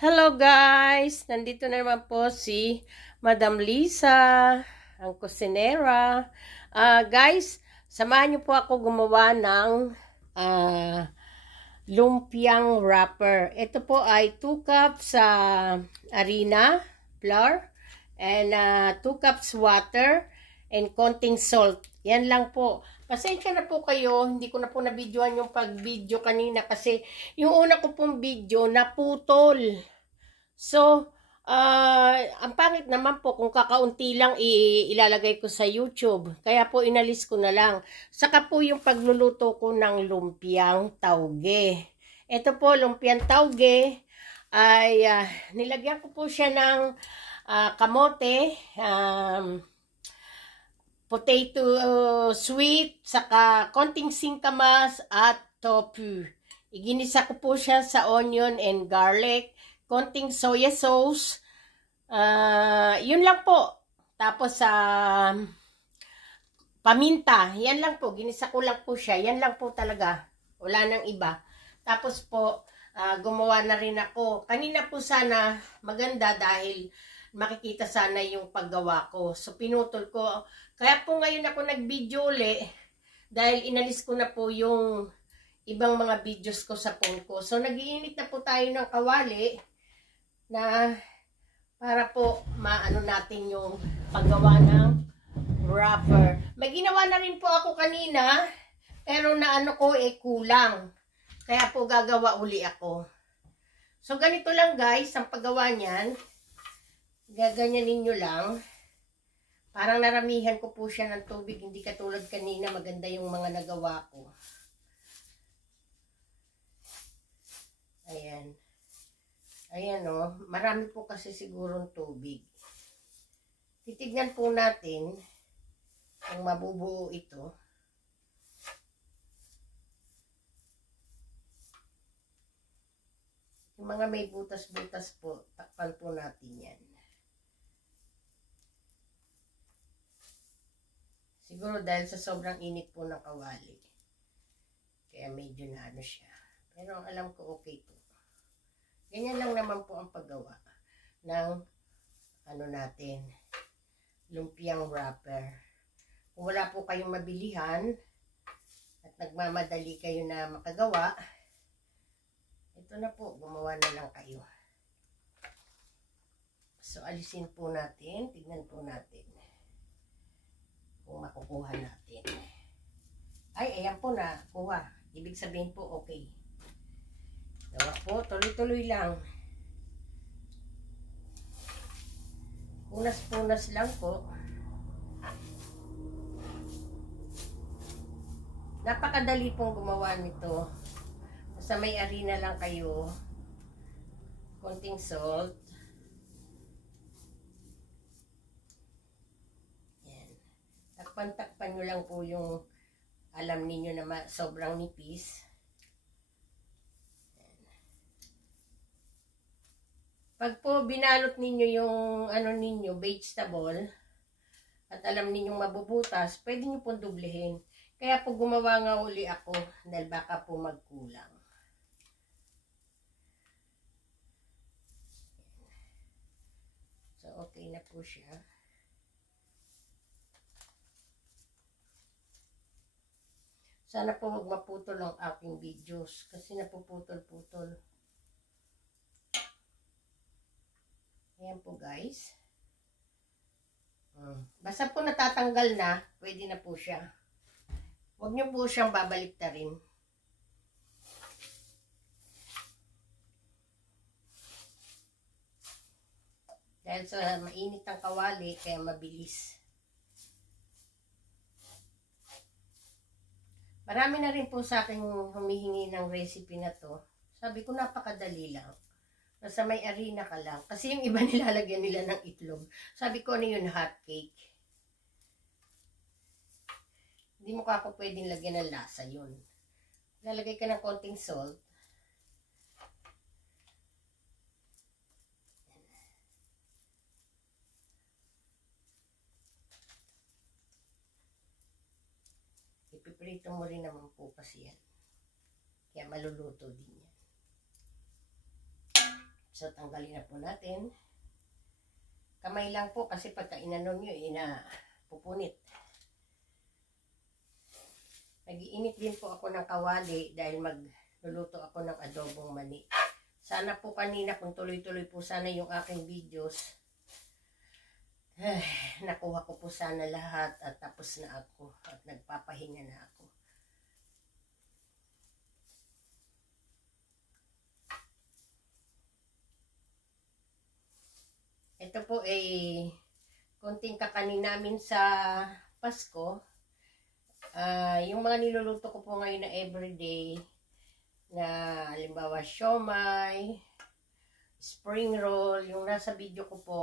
Hello guys! Nandito na naman po si Madam Lisa, ang kusinera. Guys, samahan niyo po ako gumawa ng lumpiang wrapper. Ito po ay 2 cups harina, flour, and 2 cups water, and konting salt. Yan lang po. Pasensya na po kayo, hindi ko na po na-videoan yung pag-video kanina kasi yung una ko pong video naputol. So, ang pangit naman po kung kakaunti lang ilalagay ko sa YouTube. Kaya po inalis ko na lang. Saka po yung pagluluto ko ng lumpiang tauge. Ito po, lumpiang tauge ay nilagyan ko po siya ng kamote, potato sweet, saka konting singkamas at tofu. Iginisa ko po siya sa onion and garlic, konting soya sauce, yun lang po. Tapos paminta, yan lang po, ginisa ko lang po siya, yan lang po talaga, wala nang iba. Tapos po, gumawa na rin ako. Kanina po sana maganda dahil makikita sana yung paggawa ko. So pinutol ko. Kaya po ngayon ako nag-video ulit dahil inalis ko na po yung ibang mga videos ko sa phone ko. So nag-iinit na po tayo ng kawali na para po maano natin yung paggawa ng wrapper. May ginawa na rin po ako kanina pero naano ko kulang. Kaya po gagawa uli ako. So ganito lang guys ang paggawa niyan. Gaganyanin nyo lang. Parang naramihan ko po siya ng tubig. Hindi katulad kanina. Maganda yung mga nagawa ko. Ayan. Ayan o. Marami po kasi sigurong tubig. Titignan po natin kung mabubuo ito. Yung mga may butas-butas po, takpan po natin yan. Siguro dahil sa sobrang init po ng kawali. Kaya medyo na ano siya. Pero alam ko okay po. Ganyan lang naman po ang paggawa ng ano natin, lumpiang wrapper. Kung wala po kayong mabilihan at nagmamadali kayo na makagawa, ito na po, gumawa na lang kayo. So alisin po natin, tignan po natin kung makukuha natin. Ay, ayan po na, kuha. Ibig sabihin po, okay. Gawa po, tuloy-tuloy lang. Punas-punas lang po. Napakadali pong gumawa nito. Basta may harina lang kayo. Konting salt. Takpan-takpan nyo lang po yung alam ninyo na sobrang nipis. Pag po binalot ninyo yung ano ninyo, vegetable, at alam ninyong mabubutas, pwede nyo pong dublehin. Kaya po gumawa nga uli ako dahil baka po magkulang. So okay na po siya. Sana po huwag maputol ang aking videos kasi napuputol-putol. Ayan po guys. Basta po natatanggal na, pwede na po siya. Huwag niyo po siyang babaliktarin. Dahil sa mainit ang kawali, kaya mabilis. Marami na rin po sa akin humihingi ng recipe na to. Sabi ko napakadali lang. Nasa may harina ka lang. Kasi yung iba nilalagyan nila ng itlog. Sabi ko ano yun, hot cake. Hindi mo ka ako pwedeng lagyan ng lasa yun. Lalagay ka ng konting salt. Ipiprito mo rin naman po kasi yan. Kaya maluluto din yan. So, tanggalin na po natin. Kamay lang po kasi pagka inanon nyo, pupunit. Nag-iinit din po ako ng kawali dahil magluluto ako ng adobong mani. Sana po kanina kung tuloy-tuloy po sana yung aking videos. Nakuha ko po sana lahat at tapos na ako at nagpapahinga na ako. Ito po ay konting kakanin namin sa Pasko. Yung mga niluluto ko po ngayon na everyday na halimbawa siomai, spring roll, yung nasa video ko po,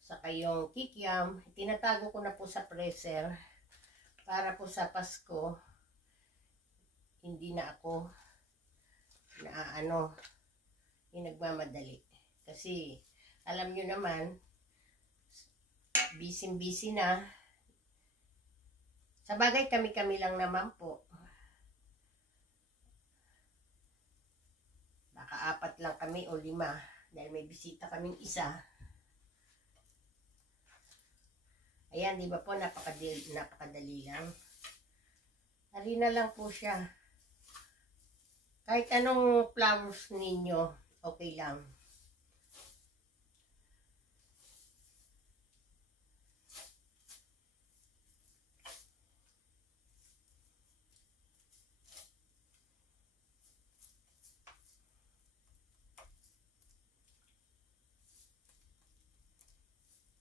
saka yung kikiam, tinatago ko na po sa freezer para po sa Pasko hindi na ako yung nagmamadali. Kasi alam nyo naman, busy na. Sa bagay, kami-kami lang naman po. Baka 4 lang kami o 5 dahil may bisita kaming isa. Ayan, di ba po, napakadali lang. Harina lang po siya. Kahit anong flowers ninyo, okay lang.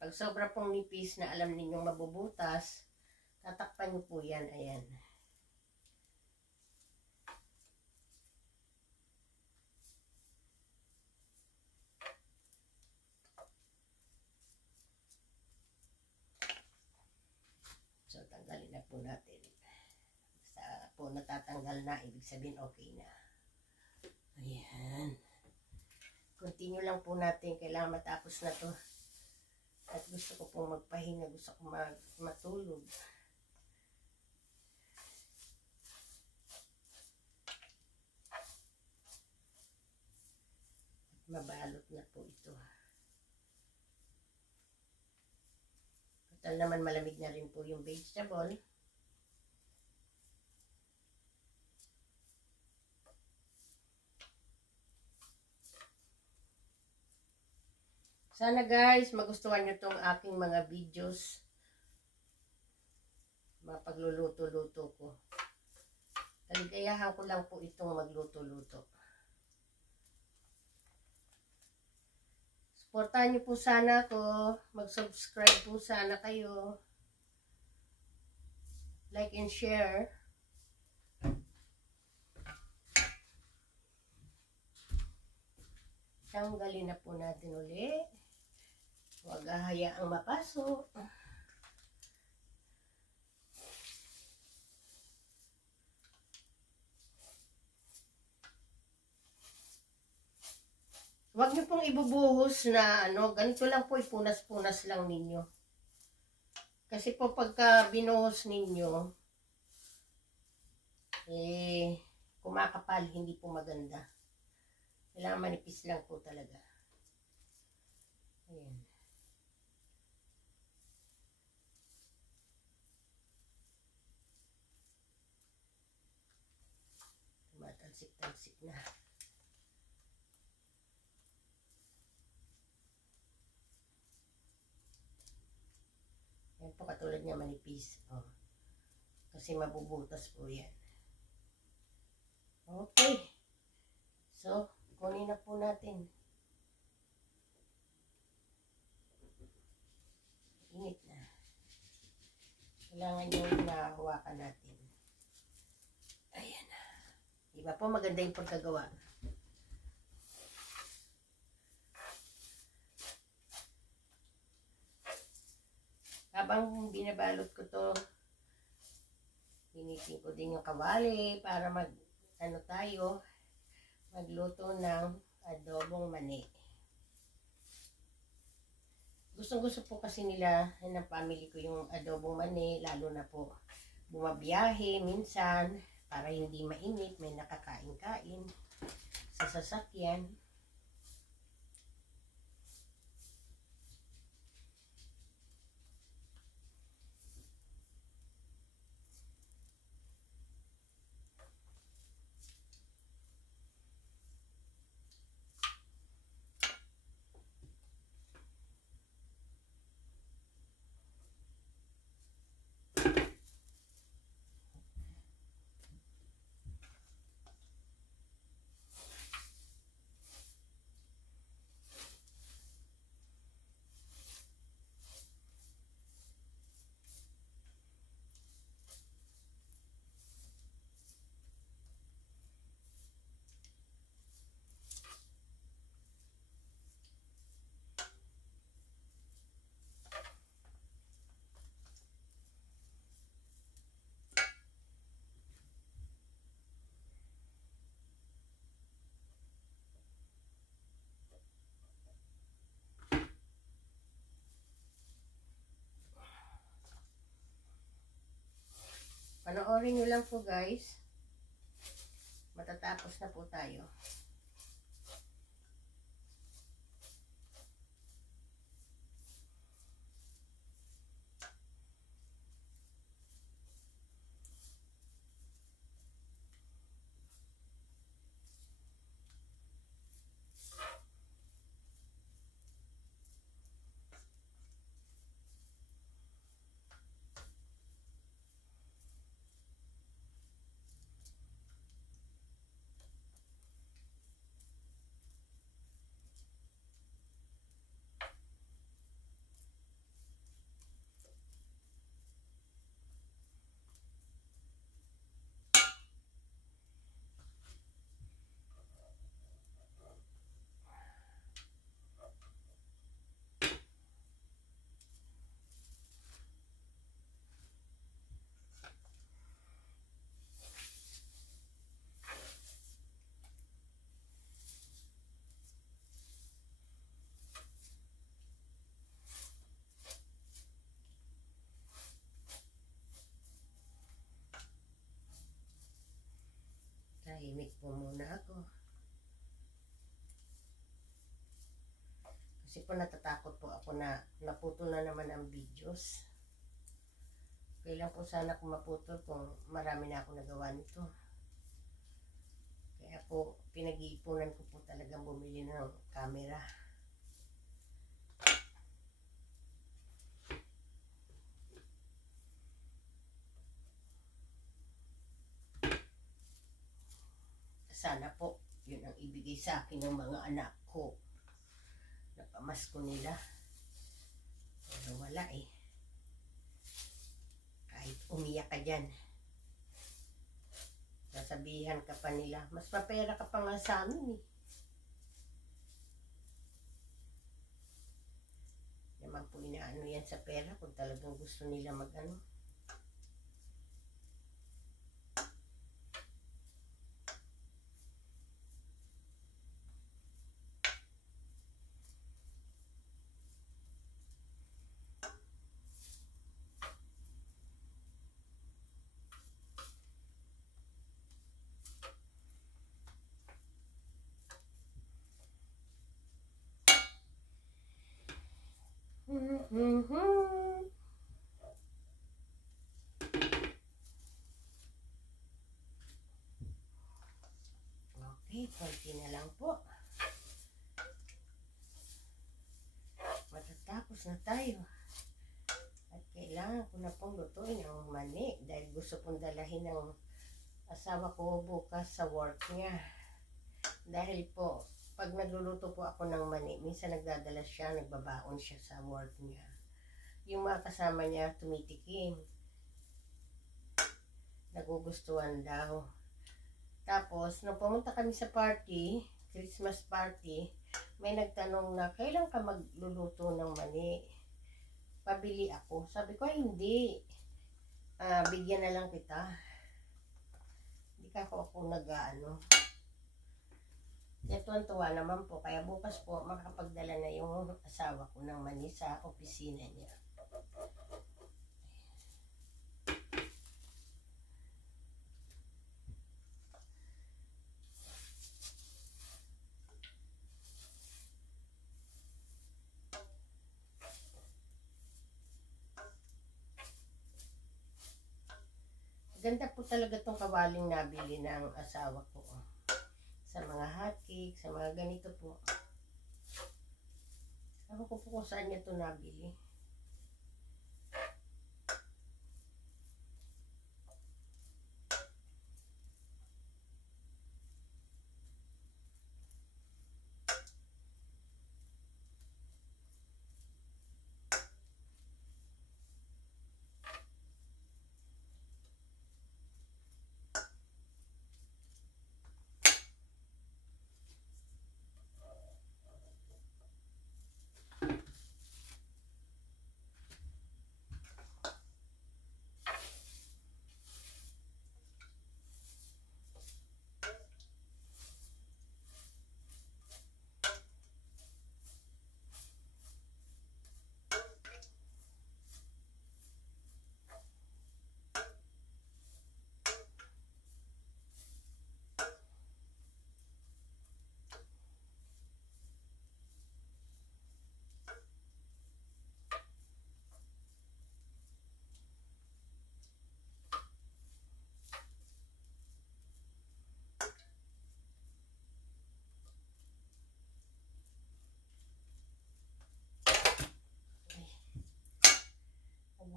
Pag sobra pong nipis na alam ninyong mabubutas, tatakpan nyo po yan. Ayan. So, tanggalin na po natin. Basta po natatanggal na, ibig sabihin okay na. Ayan. Continue lang po natin. Kailangan matapos na to. At gusto ko pong magpahinga, gusto ko matulog. At mabalot na po ito. Total naman malamig na rin po yung vegetable. Sana guys, magustuhan nyo tong aking mga videos. Mga pagluluto-luto ko. Kaligayahan ko lang po itong magluto-luto. Supportahan nyo po sana ako. Mag-subscribe po sana kayo. Like and share. Tanggalin na po natin ulit. Huwag hayaang mapasok. Huwag niyo pong ibubuhos na ganito lang po, ipunas-punas lang ninyo. Kasi po pagka binuhos ninyo, kumakapal, hindi po maganda. Kailangan manipis lang po talaga. Ayan. Tumatalsik-talsik na. Ayan po, katulad niya manipis. Oh. Kasi mabubutas po yan. Okay. So, kunin na po natin. Init na. Kailangan yung nahawakan natin. Ayan na. Diba po maganda yung pagkagawa. Habang binabalot ko to, hinitin ko din yung kawali para magluto ng adobong mani. Gustong-gusto po kasi nila ng family ko yung adobong mani, lalo na po bumabiyahe minsan para hindi mainit, may nakakain-kain sa sasakyan. Panoorin nyo lang po guys. Matatapos na po tayo. Tahimik po muna ako. Kasi po natatakot po ako na naputol na naman ang videos. Kailan po sana kung maputol kung marami na ako nagawa nito. Kaya po pinag-iipunan ko po talagang bumili ng camera. Sana po, yun ang ibigay sa akin ng mga anak ko. Napamasko nila. Pero wala eh. Kahit umiyak ka dyan. Sasabihan ka pa nila, mas papera ka pa nga sa amin eh. Naman po inaano yan sa pera kung talagang gusto nila mag-ano. Okay, konti na lang po. Matatapos na tayo. At kailangan ko na pong lutuin ang mani dahil gusto pong dalahin ng asawa ko bukas sa work niya. Dahil po, pag nagluluto po ako ng mani, minsan nagdadala siya, nagbabaon siya sa work niya. Yung mga kasama niya tumitikim. Nagugustuhan daw. Tapos, nung pumunta kami sa party, Christmas party, may nagtanong na, kailan ka magluluto ng mani? Pabili ako. Sabi ko, ay hindi. Bigyan na lang kita. Hindi ka ako nag-ano. Tuwan-tuwa naman po. Kaya bukas po, makakapagdala na yung asawa ko ng mani sa opisina niya. Ganda po talaga tong kawaling nabili ng asawa ko. Sa mga hotcake, sa mga ganito po. Ako po kung saan niya ito nabili.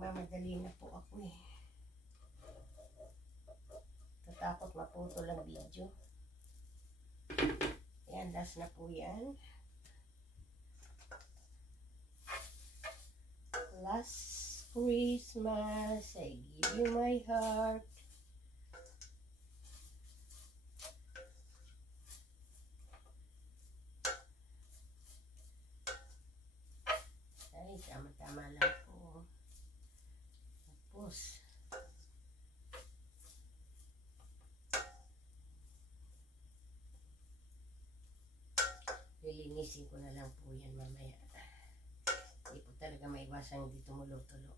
Nagmamadali na po ako eh. Tatakot maputol ang video. Yan, last na po yan. Last Christmas, I give you my heart. Ay, tama-tama lang po. Tapos, lilinisin ko na lang po yan mamaya. Hindi po talaga maiwasan hindi tumulo-tulo.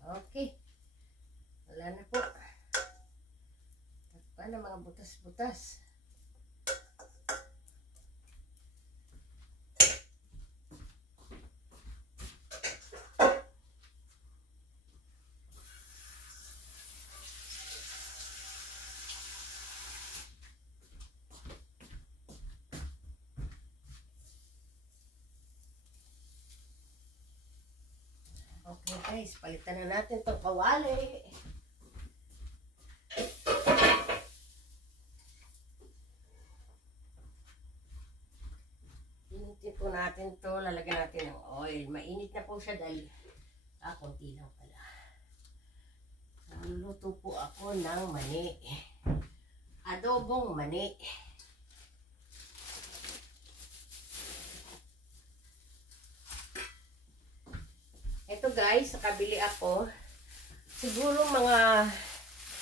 Okay. Wala na po. Takpan na mga butas-butas. Okay guys, palitan na natin itong kawali. Initin po natin to, lalagyan natin ng oil. Mainit na po siya dahil, konti lang pala. Nagluluto po ako ng mani. Adobong mani. Ito guys, nakabili ako. Siguro mga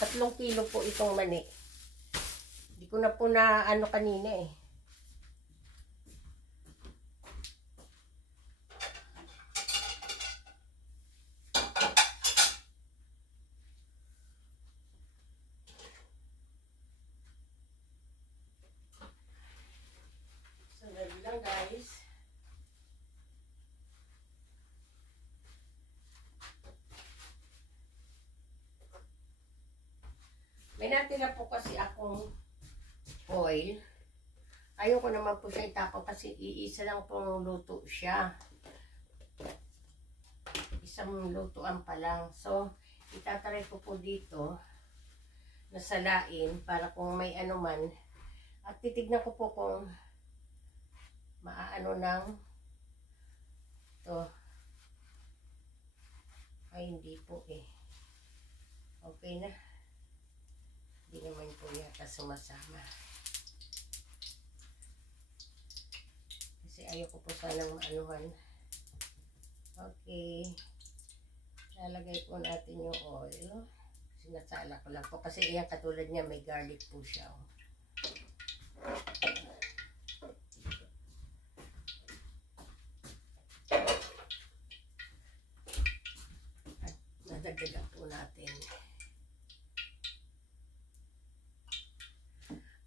3 kilo po itong mani. Hindi ko na po na ano kanina eh. Sandali lang guys. May natira po kasi akong oil. Ayoko naman po siya itapon kasi iisa lang pong luto siya. Isang lutuan pa lang. So, itataray ko po dito na salain para kung may ano man. At titignan ko po kung maaano ng to. Ay, hindi po eh. Okay na. Hindi naman po yata sumasama. Kasi ayoko po sanang maanuhan. Okay. Lalagay po natin yung oil. Sinasala ko lang po. Kasi iyan katulad niya may garlic po siya. At nadagdagan po natin.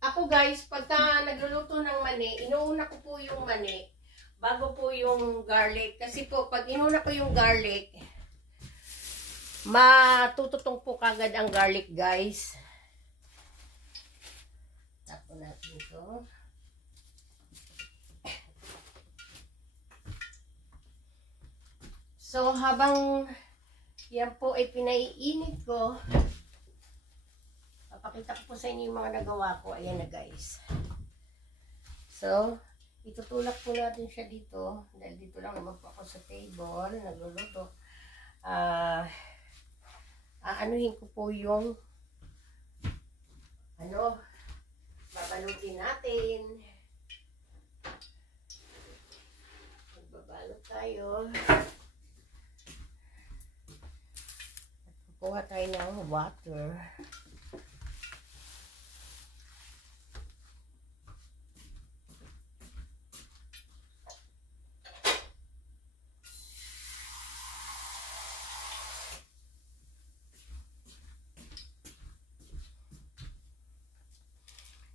Ako guys, pagka nagluluto ng mani, inuuna ko po yung mani bago po yung garlic. Kasi po, pag inuna ko yung garlic, matututong po kagad ang garlic guys. Tapos natin ito. So, habang yan po ay pinaiinit ko, papakita ko po sa inyo yung mga nagawa ko. Ayan na guys. So, itutulak po natin siya dito. Dahil dito lang naman po ako sa table. Nagluluto. Aanuhin ko po yung babalutin natin. Magbabalot tayo. At kukuha tayo ng water.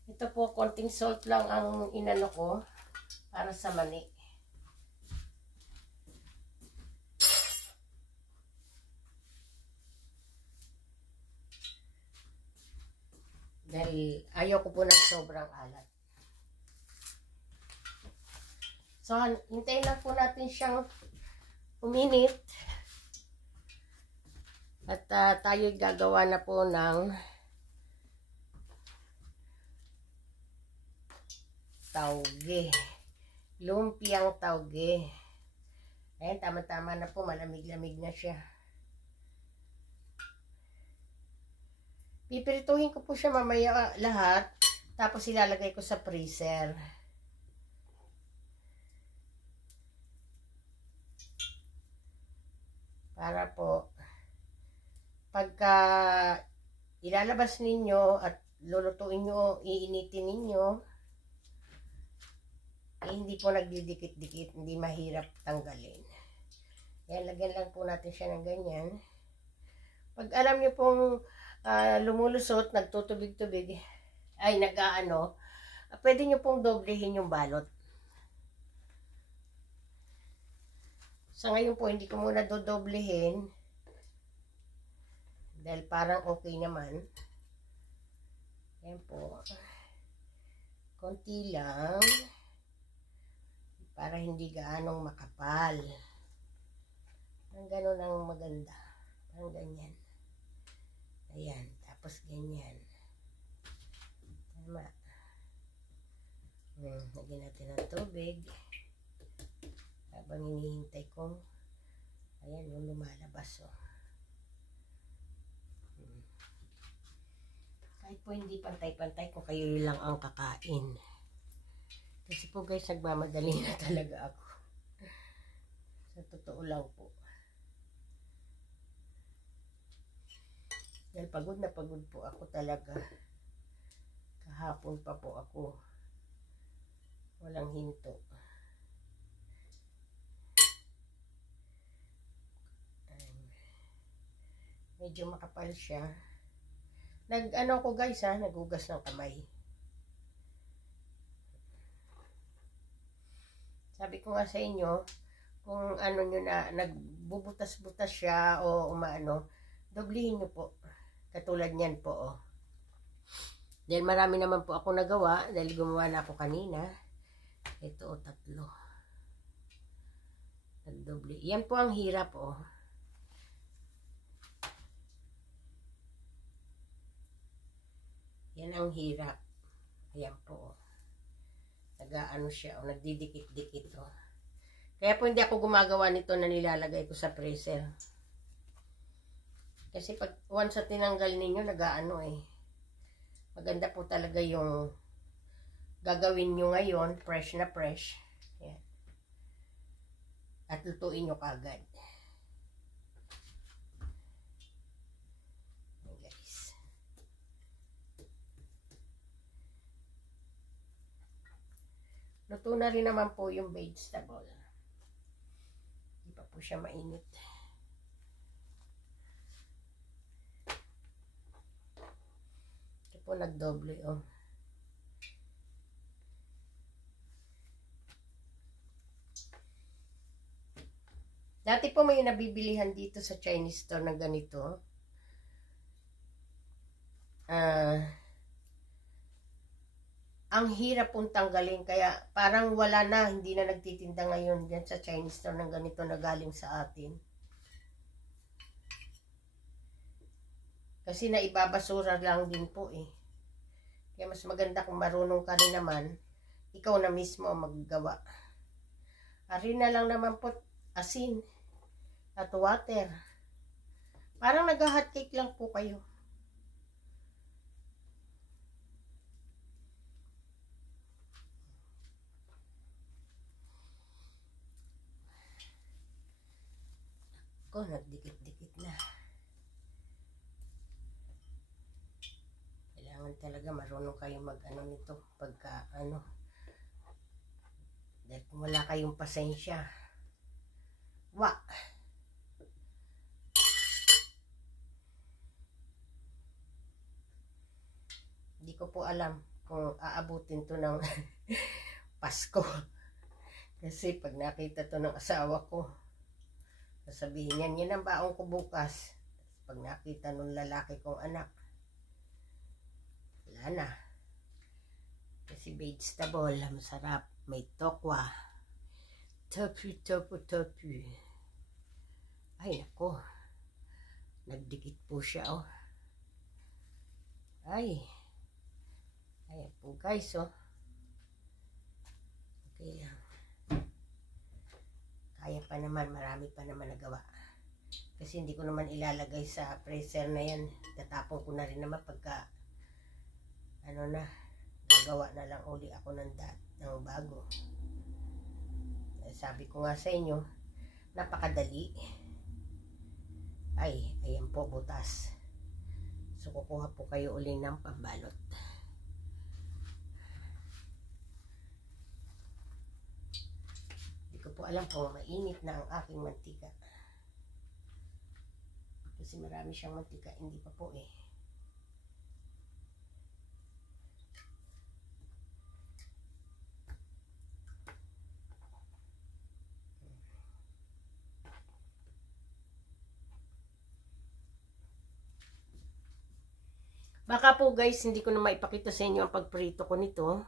Ito po, konting salt lang ang inano ko para sa mani. Dahil ayaw ko po ng sobrang alat. So, hintayin lang po natin siyang uminit. At tayo gagawa na po ng tauge. Lumpiang tauge. Ayan, tama-tama na po. Malamig-lamig na siya. Pipirituhin ko po siya mamaya lahat. Tapos ilalagay ko sa freezer. Para po, pagka ilalabas ninyo at lulutuin nyo, iinitin ninyo, hindi po nagdidikit-dikit, hindi mahirap tanggalin. Yan, lagyan lang po natin siya ng ganyan. Pag alam nyo pong lumulusot, nagtutubig-tubig, ay nag-aano, pwede nyo pong doblehin yung balot. Sa ngayon po, hindi ko muna dodoblehin. Dahil parang okay naman. Yan po. Konti lang. Para hindi gaanong makapal. Ang ganun ang maganda. Parang ganyan. Ayan. Tapos ganyan. Tama. Lagyan natin ng tubig. Habang hinihintay kong ayan yung lumalabas. Oh. Kahit po hindi pantay-pantay kung kayo lang ang kakain. Kasi po guys, nagmamadali na talaga ako. Sa totoo lang po. Dahil pagod na pagod po ako talaga. Kahapon pa po ako. Walang hinto. Medyo makapal siya. Nag-ano ko guys ha, nagugas ng kamay. Sabi ko nga sa inyo, kung ano nyo na, nagbubutas-butas siya o umaano, doblihin nyo po. Katulad niyan po, oh. Dahil marami naman po ako nagawa, dahil gumawa na ako kanina. Ito, 3. Nagdoble. Yan po ang hirap, oh. Yan ang hirap. Ayan po, oh. Nag-aano siya, oh. Nagdidikit-dikit, oh. Kaya po hindi ako gumagawa nito na nilalagay ko sa freezer. Kasi pag once sa tinanggal ninyo, nag-aano eh. Maganda po talaga yung gagawin nyo ngayon, fresh na fresh. Yan. At lutuin nyo kagad. Yan guys. Luto na rin naman po yung vegetable. Hindi pa po siya mainit. Ito po nagdoble, oh. Dati po may nabibilihan dito sa Chinese store na ganito. Ang hirap pong tanggalin, kaya parang wala na, hindi na nagtitinda ngayon dyan sa Chinese store ng ganito na galing sa atin. Kasi naibabasura lang din po eh. Kaya mas maganda kung marunong ka rin naman, ikaw na mismo ang maggawa. Ari na lang naman po asin at water. Parang nag-hot cake lang po kayo. Nagdikit-dikit na. Kailangan talaga marunong kayong mag-ano nito pagka ano. Dahil kung wala kayong pasensya. Hindi ko po alam kung aabutin to ng Pasko. Kasi pag nakita to ng asawa ko, sasabihin niyan, yan ang baong ko bukas. Pag nakita nung lalaki kong anak, Wala na. Kasi vegetable, masarap. May tokwa. Tofu. Ay, nako. Nagdikit po siya, oh. Ay. Ayan po, guys, oh. Okay lang. Kaya pa naman, marami pa naman nagawa. Kasi hindi ko naman ilalagay sa freezer na yan. Tatapon ko na rin naman pagka, ano na, gagawa na lang uli ako ng bago. Sabi ko nga sa inyo, napakadali. Ay, ayan po, butas. So, kukuha po kayo uli ng pambalot. Hindi ko po alam kung mainit na ang aking mantika. Kasi marami siyang mantika, hindi pa po eh. Baka po guys, hindi ko na maipakita sa inyo ang pagprito ko nito.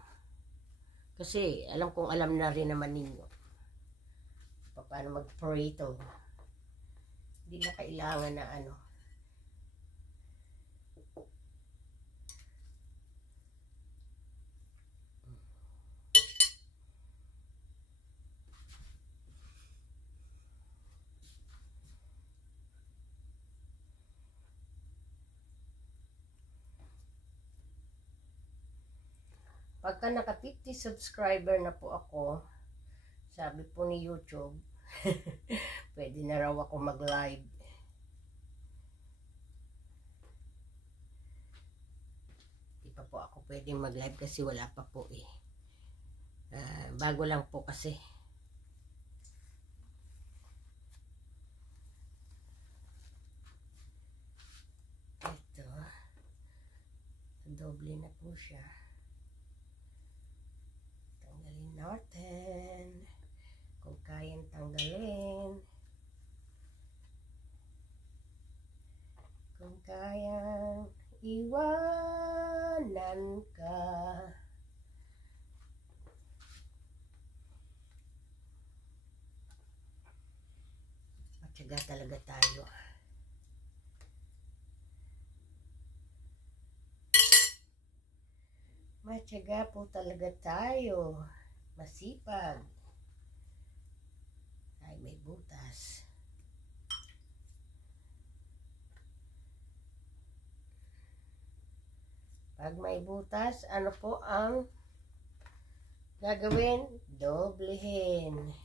Kasi alam kong alam na rin naman ninyo paano magprito. Hindi na kailangan na ano. Pagka naka 50 subscriber na po ako, sabi po ni YouTube, pwede na raw ako mag-live. Di pa po ako pwedeng mag-live kasi wala pa po eh. Bago lang po kasi. Ito. Doble na po siya. Tanggalin natin. Kung kayang tanggalin. Kung kayang iwanan ka. Matyaga talaga tayo. Matyaga po talaga tayo. Masipag. Ay, may butas. Pag may butas, ano po ang gagawin? Doblehin.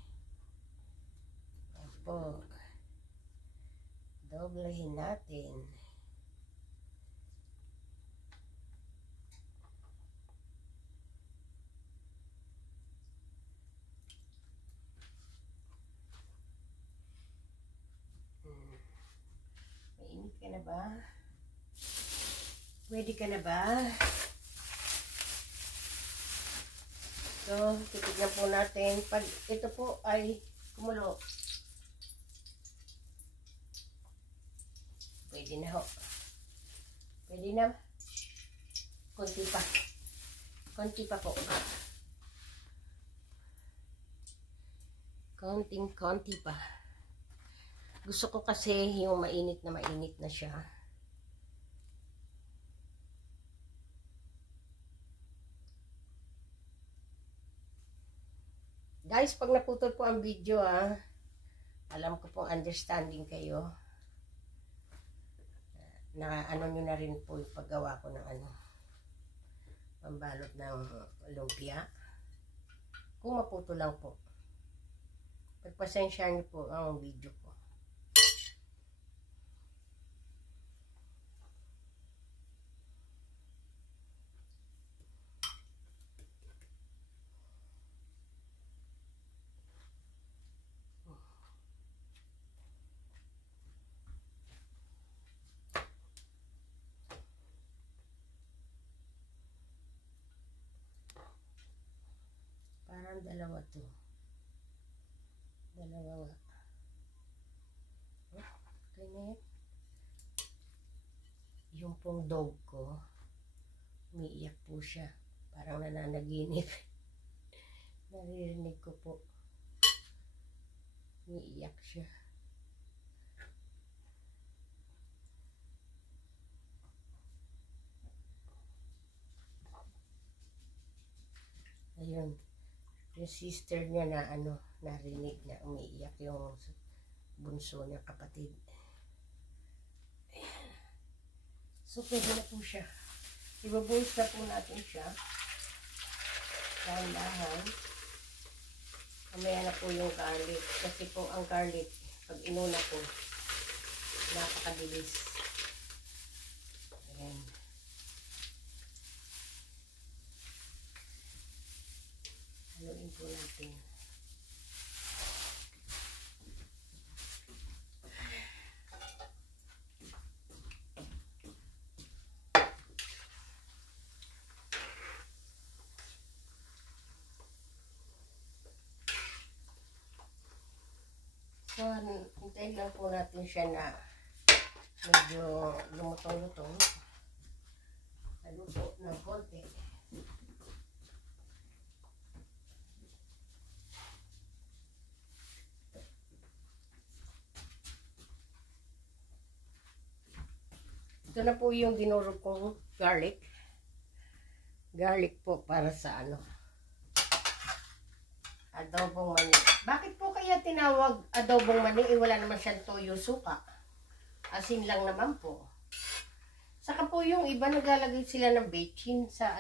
Yan po. Doblehin natin. Mainit ka na ba? Pwede ka na ba? So, titignan po natin. Pag ito po ay kumulo. Pwede na ho. Pwede na. Konti pa. Konti pa po. Konti pa. Gusto ko kasi yung mainit na siya. Guys, pag naputol po ang video alam ko pong understanding kayo. Na ano nyo na rin po yung paggawa ko ng pambalot ng lumpia. Kung maputol lang po. Pagpasensya nyo po ang video ko. Parang dalawa to. Dalawa nga. Okay na yan. Yung pong dog ko, Umiiyak po siya. Parang nananaginip. Naririnig ko po. Umiiyak siya. Ayun. Yung sister niya na narinig na umiiyak yung bunso niyang kapatid. Ayan. So, pwede na po siya. Ibabuhos na po natin siya. Dahan-dahan. Mamaya na po yung garlic. Kasi po ang garlic, pag inuna po, napakabilis. Ayan. Haluin po natin. So, hintayin lang po natin siya na medyo lumutong-lutong. Halo po ng konti. Ito na po yung dinurog kong garlic. Garlic po para sa adobong mani. Bakit po kaya tinawag adobong mani? Wala naman siyang toyo, suka. Asin lang naman po. Saka po yung iba naglalagay sila ng bechin sa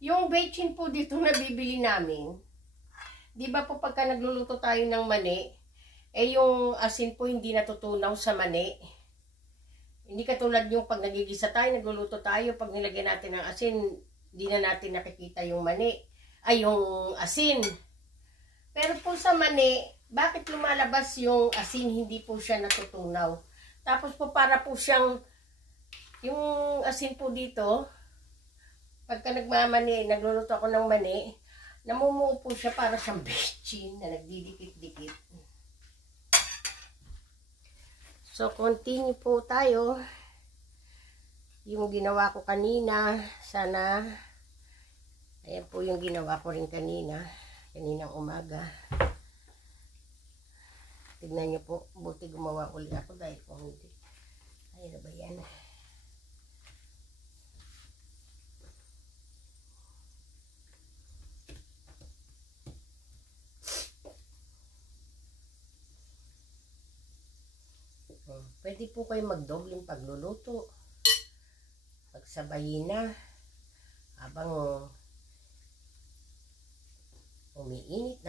Yung bechin po dito na bibili namin. Di ba po pagka nagluluto tayo ng mani, yung asin po hindi natutunaw sa mani. Hindi katulad yung pag nagigisa tayo, nagluluto tayo, pag nilagyan natin ng asin, hindi na natin nakikita yung mani. Yung asin. Pero po sa mani, bakit lumalabas yung asin, hindi po siya natutunaw? Tapos po para po siyang, yung asin po dito, pagka nagluluto ako ng mani, namumuo po siya para siyang bechin na nagdidikit-dikit. So, continue po tayo. Yung ginawa ko kanina, sana, ayan po yung ginawa ko rin kaninang umaga. Tignan nyo po, buti gumawa ulit ako dahil kung hindi. Ayun na ba yan? Pwede po kayo magdobling pagluluto. Pagsabayin na. Habang umiinit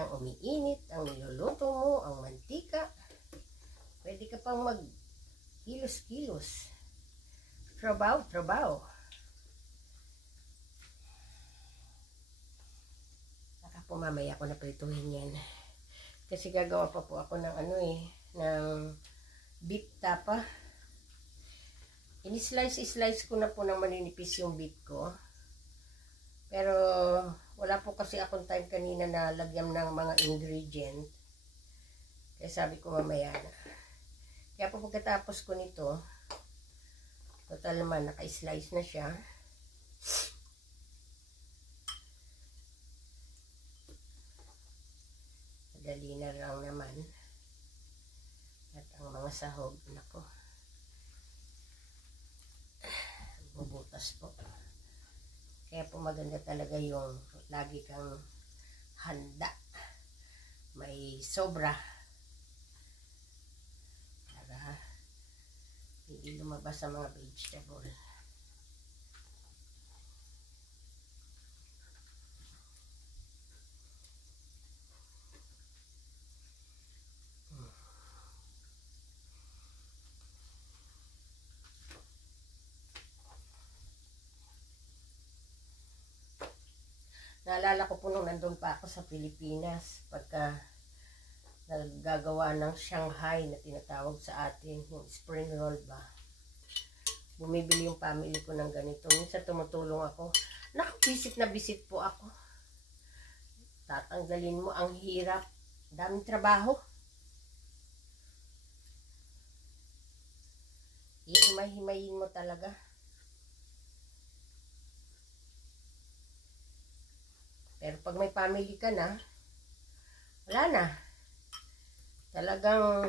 ang niluluto mo, ang mantika. Pwede ka pang mag-kilos-kilos. Trabaw. Saka po mamaya ko na prituhin yan. Kasi gagawa pa po ako ng ng beef tapa. In-slice ko na po ng maninipis yung beef ko. Pero wala po kasi akong time kanina na lagyan ng mga ingredient. Kaya sabi ko mamaya na. Kaya po pagkatapos ko nito, total naman naka-slice na siya. Madali na lang naman. At ang mga sahog, nako, bubutas po. Kaya po maganda talaga yung lagi kang handa. May sobra. Para hindi lumabas ang mga vegetable. Naalala ko po nung nandun pa ako sa Pilipinas, pagka naggagawa ng Shanghai na tinatawag sa atin, yung spring roll ba. Bumibili yung family ko ng ganito. Minsan tumutulong ako. Bisit na bisit po ako. Tatanggalin mo, ang hirap. Daming trabaho. Ihimay-himayin mo talaga. pag may family ka na, wala na. Talagang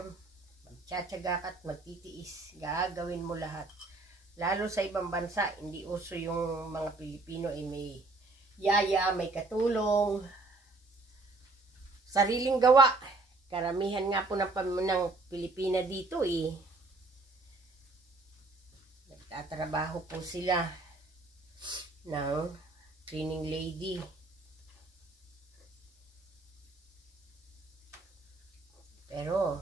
magtsatsaga ka at magtitiis. Gagawin mo lahat. Lalo sa ibang bansa, hindi uso yung mga Pilipino ay may yaya, may katulong. Sariling gawa. Karamihan nga po ng Pilipina dito eh. Nagtatrabaho po sila ng cleaning lady. Pero,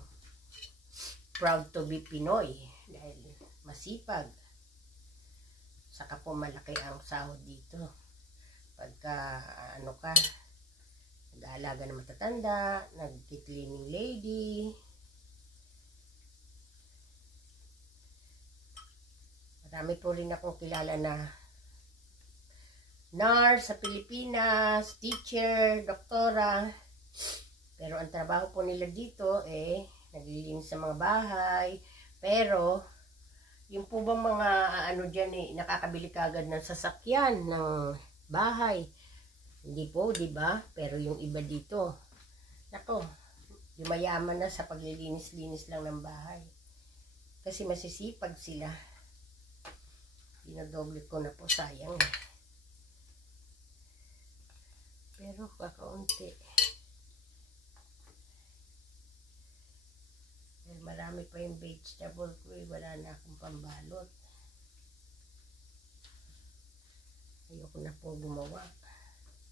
proud to be Pinoy. Dahil masipag. Saka po malaki ang sahod dito. Pagka, ano ka, nag-aalaga ng matatanda, nag-cleaning lady. Marami po rin akong kilala na nurse sa Pilipinas, teacher, doktora. Pero ang trabaho po nila dito naglilinis sa mga bahay. Pero yung po bang mga ano dyan nakakabili kagad ng sasakyan, ng bahay. Hindi po, di ba? Pero yung iba dito, nako, yumayaman na sa paglilinis-linis lang ng bahay. Kasi masisipag sila. Dinodoble ko na po, sayang. Pero kakaunti. Marami pa yung vegetable ko wala na akong pambalot. Ayoko na po gumawa.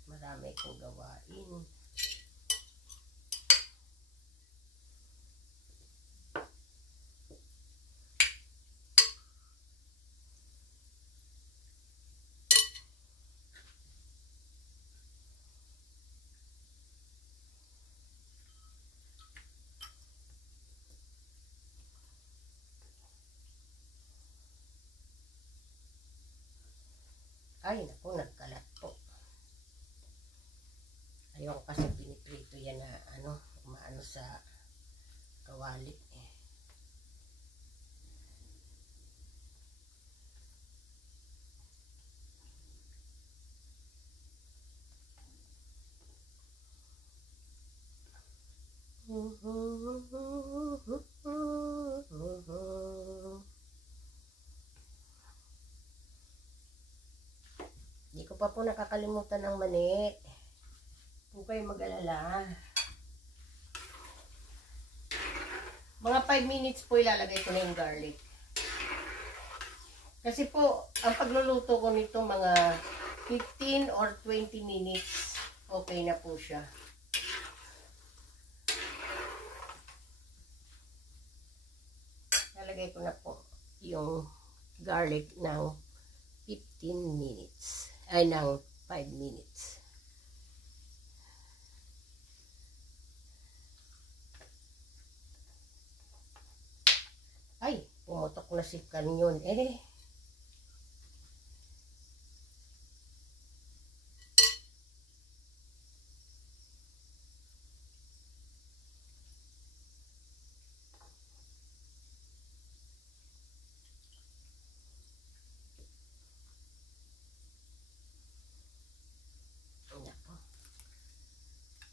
Marami akong gawain. Ay, naku, nagkalat po. Ayoko kasi piniprito yan na umaano sa kawali eh. Hindi ko pa po nakakalimutan ng mani. Huwag kayong mag-alala. Mga 5 minutes po ilalagay ko na yung garlic. Kasi po, ang pagluluto ko nito mga 15 or 20 minutes, okay na po siya. Lalagay ko na po yung garlic ng 15 minutes. Ay, ng 5 minutes. Ay, pumutok na si kanyon eh.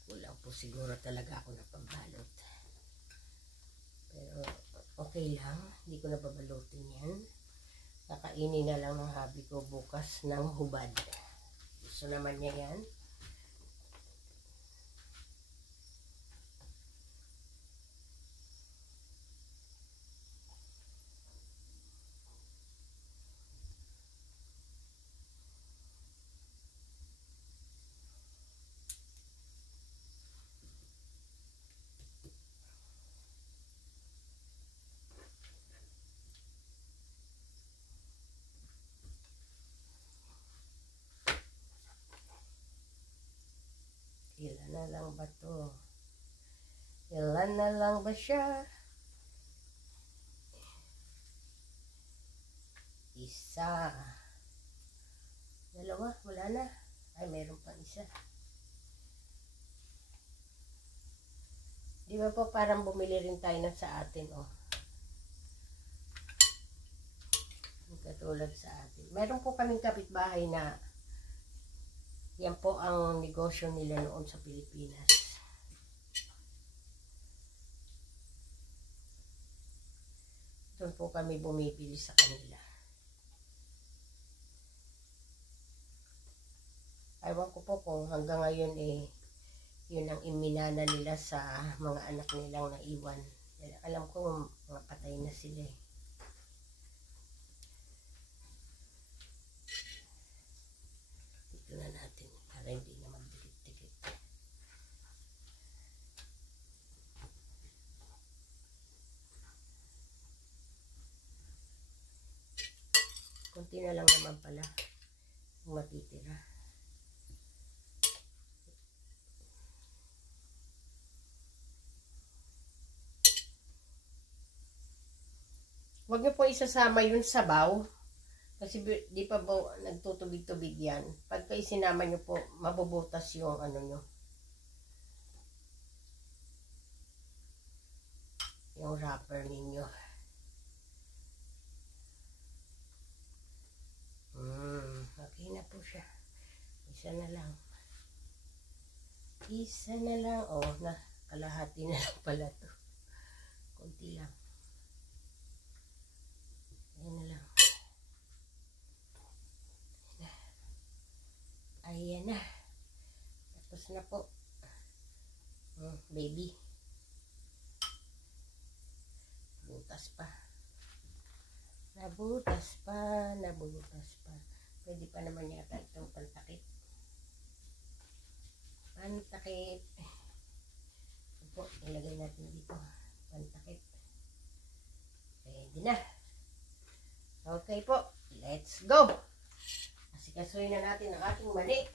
Kulang po siguro talaga ako na pambalot. Pero okay lang, hindi ko na babalutin yan. Kakainin na lang ng hubby ko bukas ng hubad. Gusto naman niya yan. Ilan na lang ba to? Ilan na lang ba siya? Isa. Dalawa, wala na. Ay, meron pa isa. Di ba po parang bumili rin tayo ng sa atin, oh. Katulad sa atin. Meron po kaming kapitbahay na Yan po ang negosyo nila noon sa Pilipinas. Doon po kami bumibili sa kanila. Ewan ko po kung hanggang ngayon yun ang iminana nila sa mga anak nilang naiwan. Alam ko mga patay na sila eh. Dito na natin para hindi na magdikit-dikit. Kunti na lang naman pala kung matitira. Huwag niyo po isasama yung sabaw. Kasi di pa po nagtutubig-tubig yan. Pagka isinama niyo po, mabubutas yung ano niyo. Yung wrapper ninyo. Okay na po siya. Isa na lang. Isa na lang. Oh, kalahati na lang pala to. Kunti lang. Ayan na lang. Ayan na. Tapos na po. Baby. Butas pa. Nabutas pa. Nabutas pa. Pwede pa naman yata itong pantakip. Pantakip. Ito po. Ilagay natin dito. Pantakip. Pwede na. Okay po, let's go! Asikasuhin na natin ang ating mani.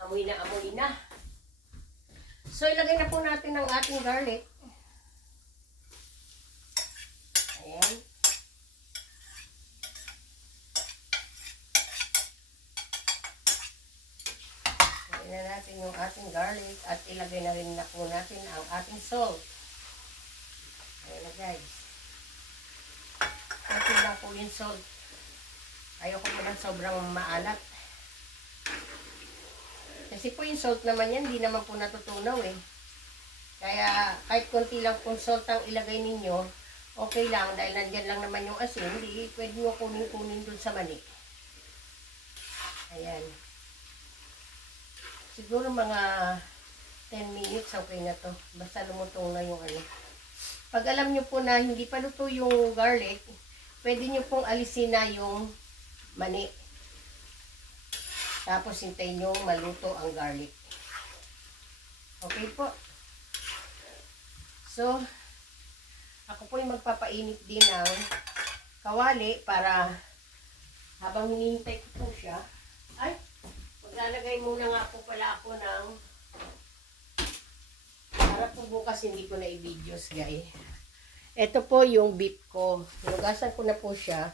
Amoy na, amoy na. So, ilagay na po natin ang ating garlic. Ayan. Ilagay na natin yung ating garlic at ilagay na rin na po natin ang ating salt. Ayan na guys. Konti lang po yung salt. Ayoko po lang sobrang maalat. Kasi po yung salt naman yan, hindi naman po natutunaw eh. Kaya kahit konti lang pong salt ang ilagay ninyo, okay lang. Dahil nandyan lang naman yung asin, hindi pwede nyo kunin-kunin dun sa mani. Ayan. Siguro mga 10 minutes okay na to. Basta lumutong na yung ano. Pag alam nyo po na hindi pa luto yung garlic, pwede nyo pong alisin na yung mani. Tapos hintayin nyo maluto ang garlic. Okay po. So, ako po yung magpapainit din ng kawali para habang hinihintay ko po siya, ay, maglalagay muna nga po pala ako ng para po bukas hindi ko na i-videos guys. Ito po yung beef ko. Hinugasan ko na po siya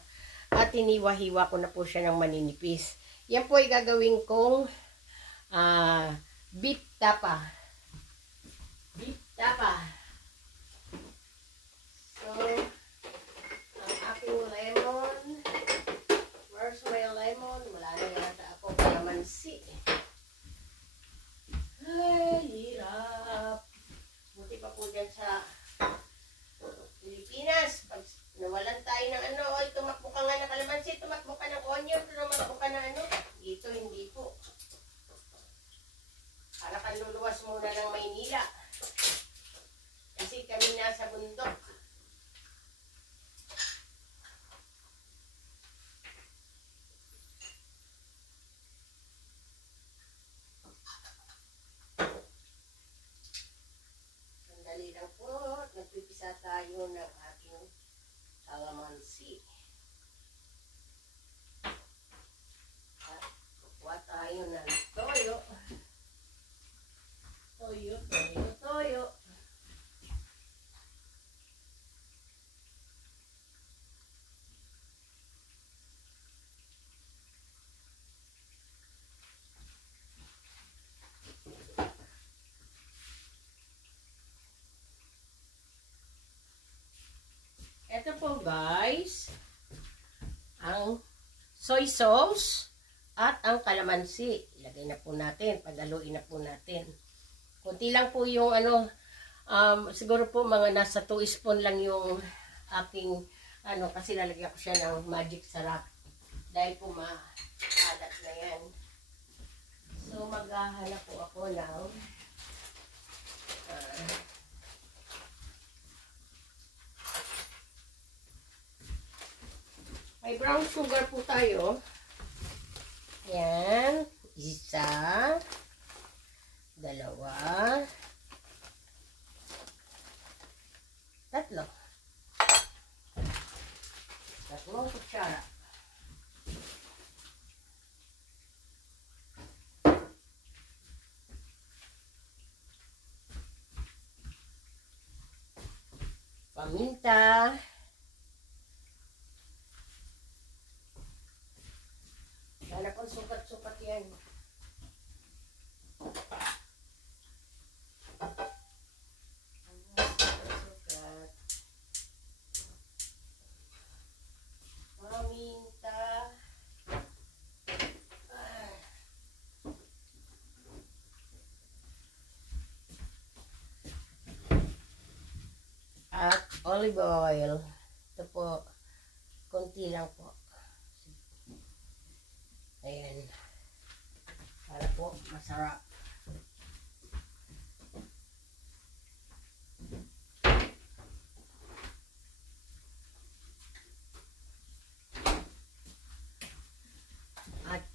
at iniwa-hiwa ko na po siya ng maninipis. Yan po ay gagawin kong beef tapa. Beef tapa. So, ang aking lemon. Where's my lemon? Wala na yata ako kalamansi. Ay, hirap. Buti pa po dyan sa Pilipinas. Pag nawalan tayo ng ano, oy, tumakbo ka nga ng kalamansi, tumakbo ka ng onion, tumakbo ka ng ano. Dito, hindi po. Para kang luluwas muna ng Maynila. Kasi kami nasa bundok. Sandali lang po. Nagpipisa tayo ng ating kalamansi. At kukuha tayo ng toyo. Toyo, toyo, toyo. Ito po guys, soy sauce, at ang kalamansi. Ilagay na po natin, paghaluin na po natin. Kunti lang po yung ano, siguro po mga nasa 2 spoon lang yung aking, kasi lalagyan ko siya ng magic sarap. Dahil po maalat na yan. So, maghahanap po ako ng may brown sugar po tayo. Yan. 1, 2, 3, 3 kutsara. Paminta. Wala pang sukat-sukat yan. Sukat. Paminta. At olive oil. Ito po, konti lang po. Ayan. Para po masarap. At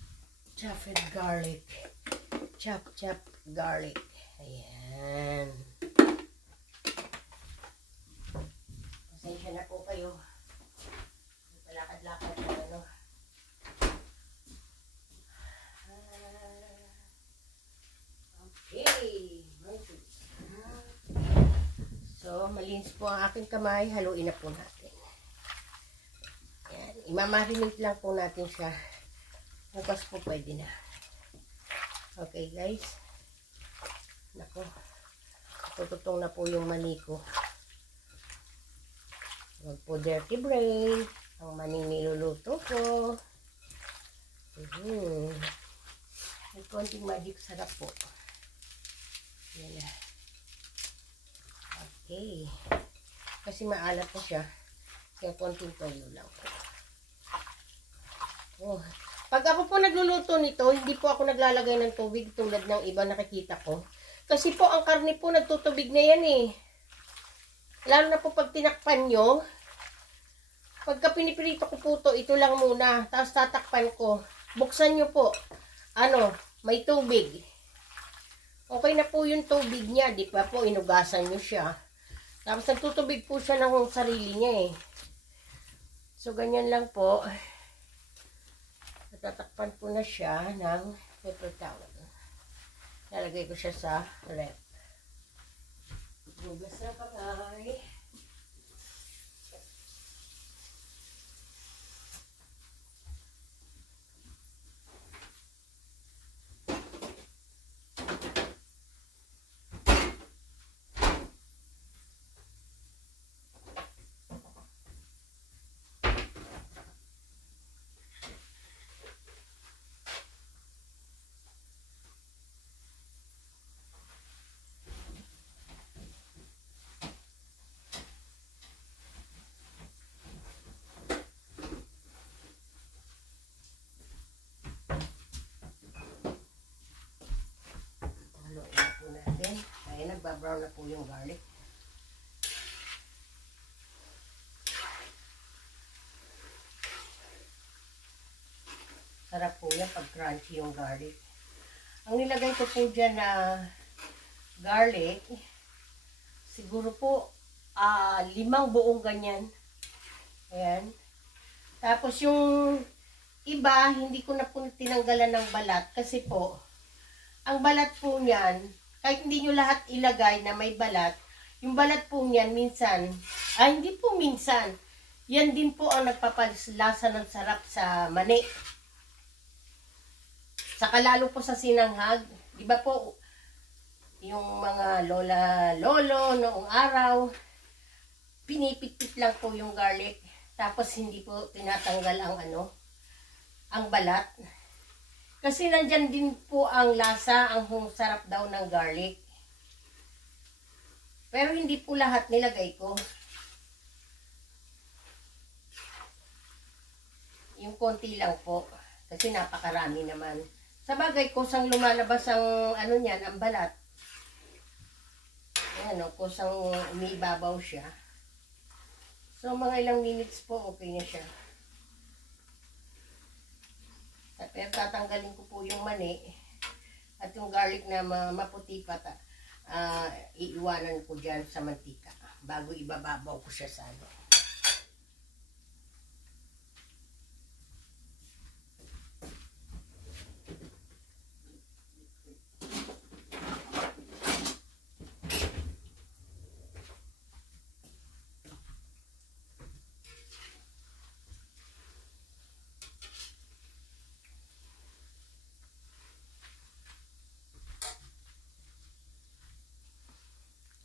chopped garlic. Chopped garlic. Ayan. Pasensya na po kayo. Palakad-lakad na ano. Okay. So, malinis po ang aking kamay. Haluin na po natin. Ayan. Imamarinate lang po natin siya. Bukas po pwede na. Okay, guys. Nako. Tututong na po yung mani ko. Huwag po dirty brain. Ang maning niluluto ko. May konting magic sarap po. Yan na. Okay. Kasi maalat po siya. Kaya konting toyo lang po. Oh. Pag ako po nagluluto nito, hindi po ako naglalagay ng tubig tulad ng iba nakikita ko. Kasi po ang karne po nagtutubig na yan eh. Lalo na po pag tinakpan nyo. Pagka pinipirito ko po ito lang muna. Tapos tatakpan ko. Buksan nyo po. May tubig. Okay na po yung tubig niya. Di ba po, inugasan nyo siya. Tapos nagtutubig po siya ng sarili niya eh. So, ganyan lang po. Tatakpan po na siya ng paper towel. Lalagay ko siya sa ref. Hugas na kamay. Nagba-brown na po yung garlic. Sarap po yan pag crunchy yung garlic. Ang nilagay ko po dyan na garlic, siguro po 5 buong ganyan. Ayan. Tapos yung iba, hindi ko na po tinanggalan ng balat kasi po, ang balat po niyan, kahit hindi nyo lahat ilagay na may balat, yung balat po niyan minsan, hindi po minsan, yan din po ang nagpapalasa ng sarap sa mani. Saka lalo po sa sinanghag, di ba po, yung mga lola-lolo noong araw, pinipit-pit lang po yung garlic, tapos hindi po tinatanggal ang ang balat. Kasi nandyan din po ang lasa, ang sarap daw ng garlic. Pero hindi po lahat nilagay ko. Yung konti lang po. Kasi napakarami naman. Sa bagay, kusang lumalabas ang ano niyan, ang balat. Ano, kusang umibabaw siya. So, mga ilang minutes po, okay na siya. Pero tatanggalin ko po yung mani. At yung garlic na maputi pa, iiwanan ko dyan sa mantika. Bago ibababaw ko siya sa ano.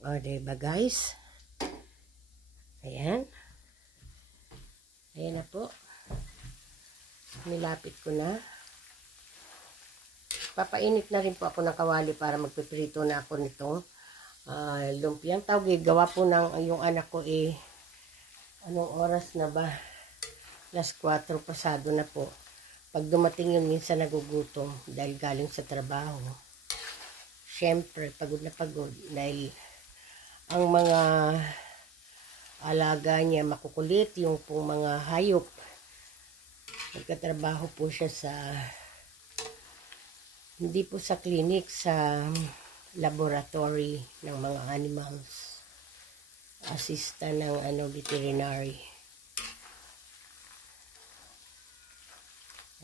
O, diba guys? Ayan. Ayan na po. Nilapit ko na. Papainit na rin po ako ng kawali para magpiprito na ako nitong lumpiang tawag. Gawa po ng yung anak ko anong oras na ba? Alas 4 pasado na po. Pag dumating yun, minsan nagugutom dahil galing sa trabaho. Siyempre, pagod na pagod dahil ang mga alaga niya makukulit, yung pong mga hayop. Nagkatrabaho po siya sa, hindi po sa clinic, sa laboratory ng mga animals. Assistant ng veterinary.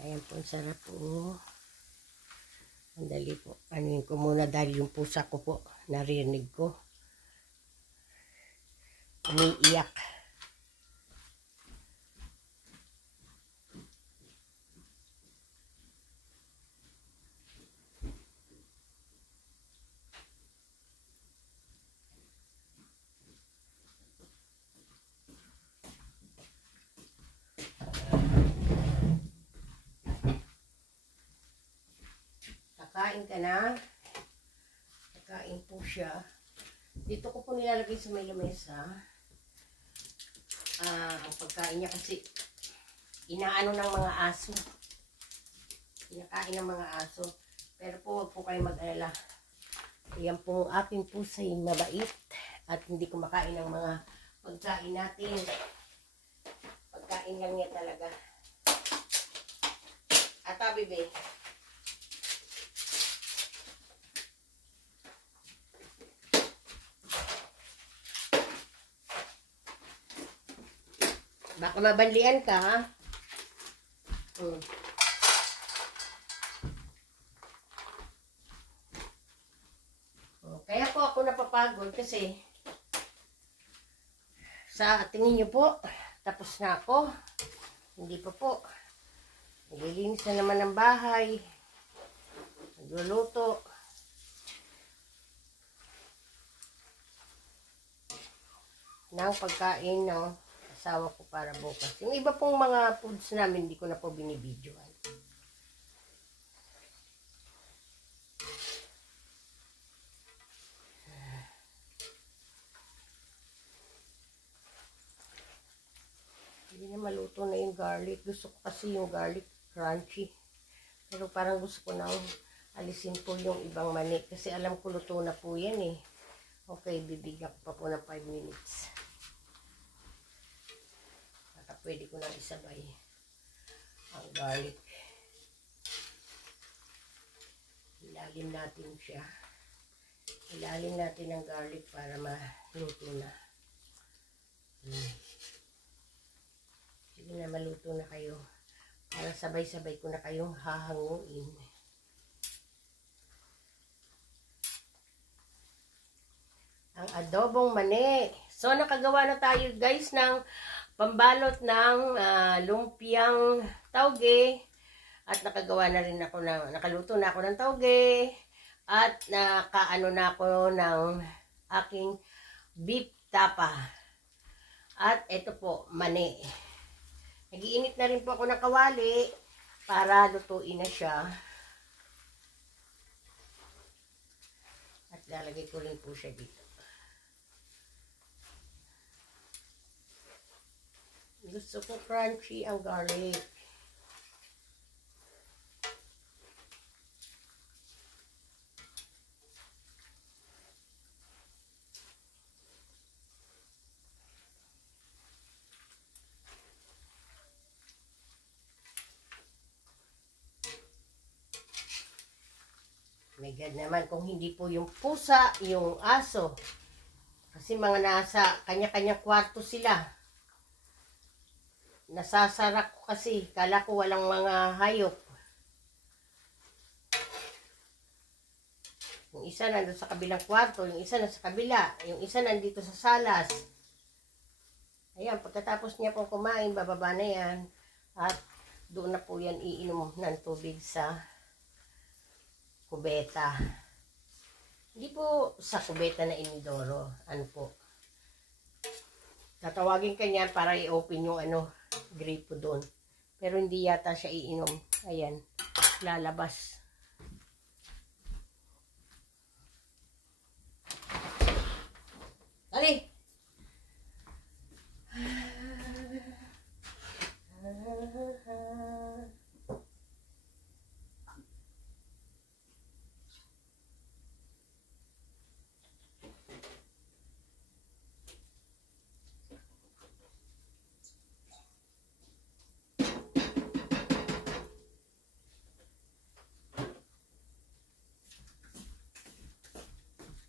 Ayan po, sarap po. Andali po. Anin ko muna dahil yung pusa ko po, narinig ko. Umiiyak. Kakain ka na. Kakain po siya. Dito ko po nilalagay sa may lamesa. Ang pagkain niya kasi inaano ng mga aso. Kinakain ng mga aso. Pero po wag po kayo mag-alala. Yan po aking pusay mabait at hindi kumakain ng mga pagkain natin. Pagkain lang niya talaga. Ata bebe. Baka mabanlian ka, ha? Kaya po ako napapagod kasi sa tingin niyo po, tapos na ako. Hindi pa po. Nililinis na naman ng bahay. Nagluluto. Ng pagkain ng asawa ko para bukas. Yung iba pong mga foods namin, hindi ko na po binibidyoan. Hindi na maluto na yung garlic. Gusto ko kasi yung garlic crunchy. Pero parang gusto ko nang alisin po yung ibang mani. Kasi alam ko luto na po yan eh. Okay, bibigyan ko pa po ng 5 minutes. Pwede ko na isabay ang garlic. Ilalim natin siya. Ilalim natin ang garlic para maluto na. Sige na, maluto na kayo. Para sabay-sabay ko na kayong hahanguin. Ang adobong mani. So, nakagawa na tayo guys ng pambalot ng lumpiang tauge. At nakagawa na rin ako nakaluto na ako ng tauge. At nakaano na ako ng aking beef tapa. At ito po, mani. Nagiinit na rin po ako ng kawali. para lutuin na siya. At lalagay ko rin po siya dito. Gusto ko crunchy ang garlic. My God naman, kung hindi po yung pusa, yung aso. Kasi mga nasa kanya-kanyang kwarto sila. Nasasarak ko kasi. Kala ko walang mga hayop. Yung isa nandun sa kabilang kwarto, yung isa nasa kabila, yung isa nandito sa salas. Ayan, pagkatapos niya pong kumain, bababa na yan. At doon na po yan iinom ng tubig sa kubeta. Hindi po sa kubeta na inidoro. Ano po. Tatawagin ka niyan para i-open yung gripo doon. Pero hindi yata siya iinom. Ayan. Lalabas. Dali!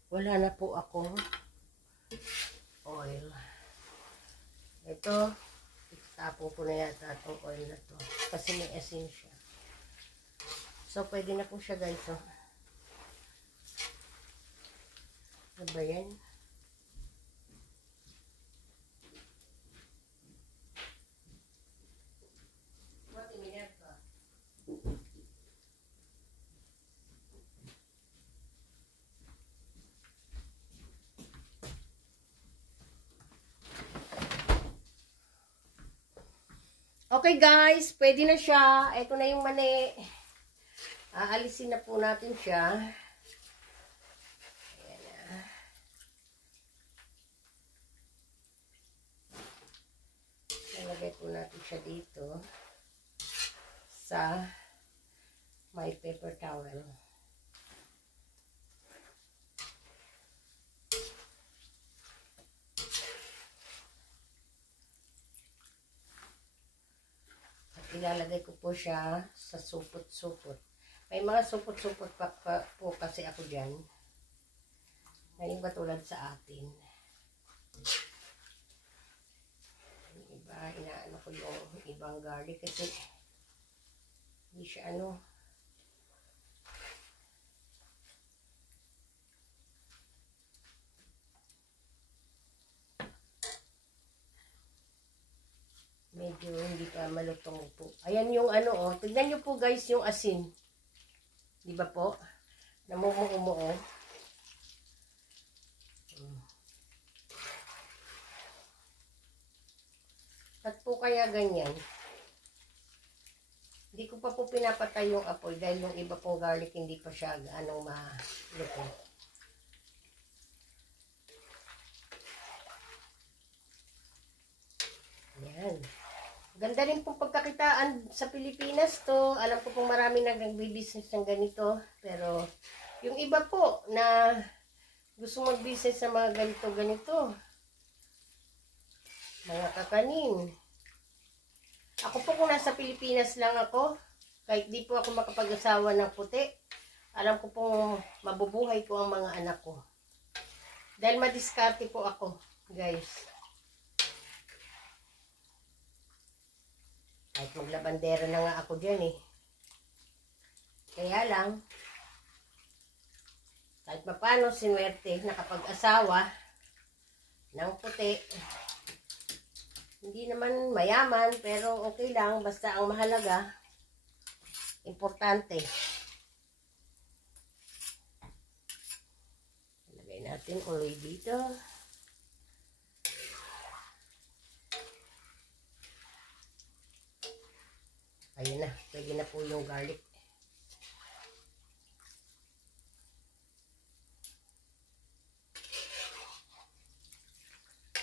Wala na po ako oil. Ito, itapon ko na yata itong oil na to. Kasi may asin siya. So, pwede na po siya guys. Oh. Ano ba yan? Okay guys, pwede na siya. Ito na yung mani. Aalisin na po natin siya. Ayan na. Nalagay po natin siya dito sa may paper towel. Ilalagay ko po siya sa supot-supot. May mga supot-supot pa po kasi ako dyan. Na yung katulad sa atin. Yung iba, inaano ko yung ibang garlic kasi hindi siya medyo hindi pa malutong po. Ayan yung tignan nyo po guys yung asin. Di ba po? Namumuo-muo. At po kaya ganyan. Hindi ko pa po pinapatay yung apoy dahil yung iba pong garlic hindi pa siya malutong. Ayan. Ganda rin pong pagkakitaan sa Pilipinas to. Alam ko pong marami nag-business ng ganito. Pero yung iba po na gusto mag-business sa mga ganito. Mga kakanin. Ako po kung nasa Pilipinas lang ako, kahit di po ako makapag-asawa ng puti, alam ko pong mabubuhay ko ang mga anak ko. Dahil madiskarte po ako, guys. Kahit maglabandera na nga ako dyan eh. Kaya lang, kahit paano sinuwerte nakapag-asawa ng puti. Hindi naman mayaman, pero okay lang. Basta ang mahalaga, importante. Lagay natin uloy dito. Ayun na, pwede na po yung garlic.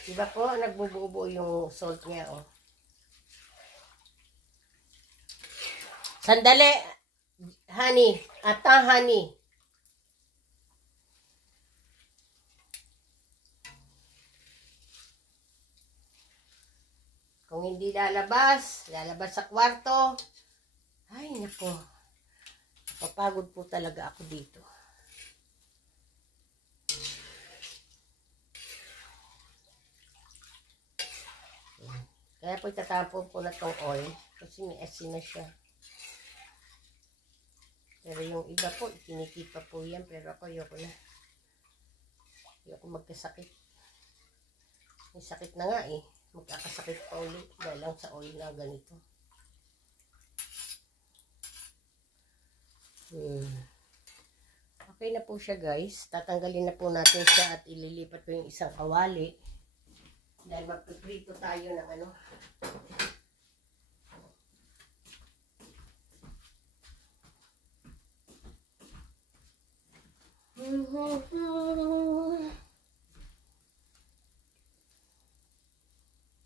Diba po, nagbubuo yung salt niya, oh. Sandali, honey. Honey. Kung hindi lalabas sa kwarto. Ay, nako. Papagod po talaga ako dito. Kaya po itatapon ko na tong oil kasi may asin na siya. Pero yung iba po, ikinikip pa po yan. Pero ako, ayoko na. Ayoko magkasakit. May sakit na nga eh. Magkakasakit pa ulit dahil lang sa oil na ganito. Okay na po siya guys. Tatanggalin na po natin siya at ililipat ko yung isang kawali. Dahil magpiprito tayo ng ano.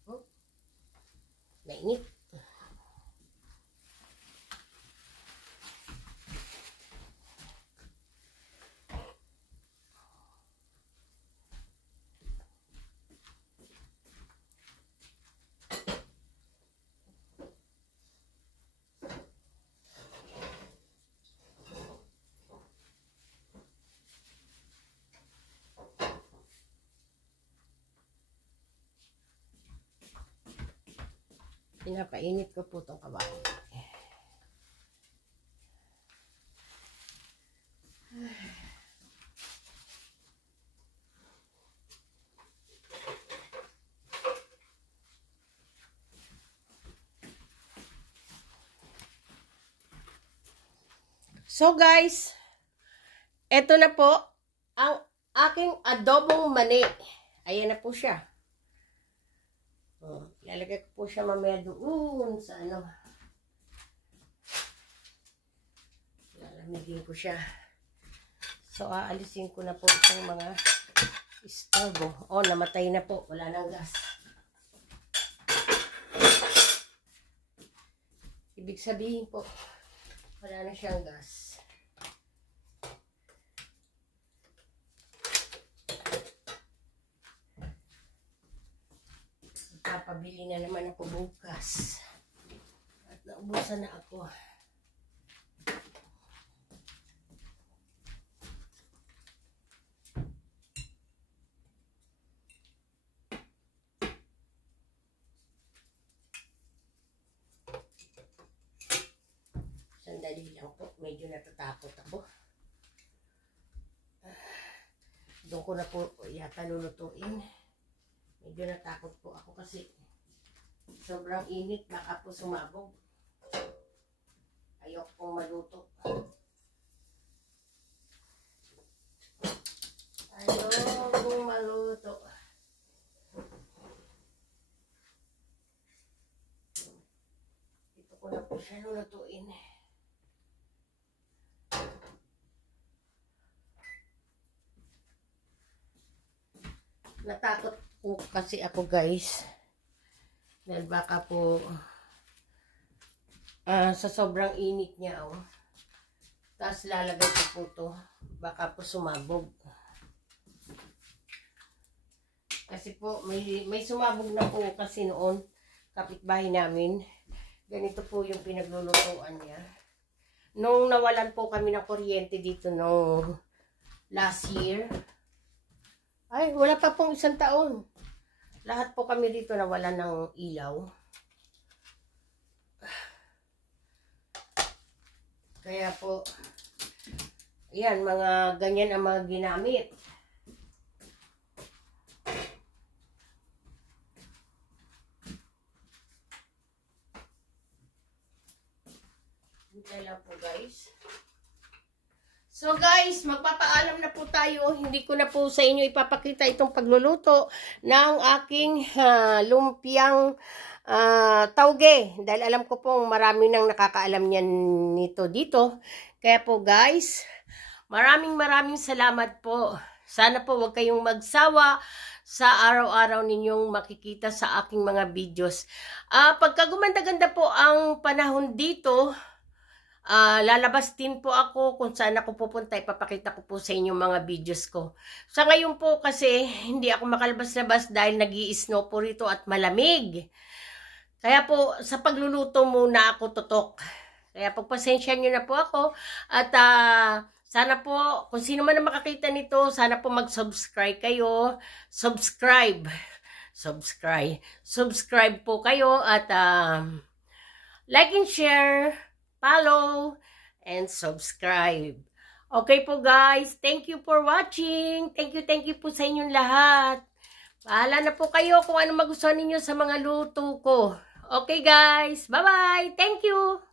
Oh, mainit. Pinapainit ko po itong kawali. So guys, eto na po ang aking adobong mani. Ayan na po siya. Ilalagay ko po siya mamaya doon sa ano. Lalamigin ko siya. So, aalisin ko na po itong mga istorbo. Oh, namatay na po. Wala nang gas. Ibig sabihin po, wala na siyang gas. Papabili na naman ako bukas. At naubusan na ako. Sandali lang po. Medyo natatakot ako. Doon ko na po yata lulutuin. Medyo natakot po ako kasi sobrang init, baka po sumabog. Ayoko pong maluto. Ayoko pong maluto. Ito ko na po siya lulutuin. Natakot po kasi ako guys. Dahil baka po sa sobrang init niya oh. Tapos lalagay ko po to. Baka po sumabog. Kasi po may sumabog na po kasi noon kapitbahay namin. Ganito po yung pinaglulutuan niya. Nung nawalan po kami ng kuryente dito nung last year. Ay, wala pa pong 1 taon. Lahat po kami dito nawala ng ilaw. Kaya po, yan, mga ganyan ang mga ginamit. Hintay lang po guys. So guys, magpapaalam na po tayo. Hindi ko na po sa inyo ipapakita itong pagluluto ng aking lumpiang tauge. Dahil alam ko pong marami nang nakakaalam niyan nito dito. Kaya po guys, maraming salamat po. Sana po huwag kayong magsawa sa araw-araw ninyong makikita sa aking mga videos. Pagka gumanda-ganda po ang panahon dito, lalabas din po ako kung saan ako pupunta. Ipapakita ko po sa inyo mga videos ko. Sa ngayon po kasi hindi ako makalabas-labas dahil nag-i-snow po rito at malamig. Kaya po sa pagluluto muna ako tutok. Kaya pagpasensya nyo na po ako. At sana po kung sino man na makakita nito, sana po mag-subscribe kayo. Subscribe po kayo at like and share, follow, and subscribe. Okay po guys, thank you for watching. Thank you po sa inyong lahat. Bahala na po kayo kung ano magustuhan ninyo sa mga luto ko. Okay guys, bye-bye. Thank you.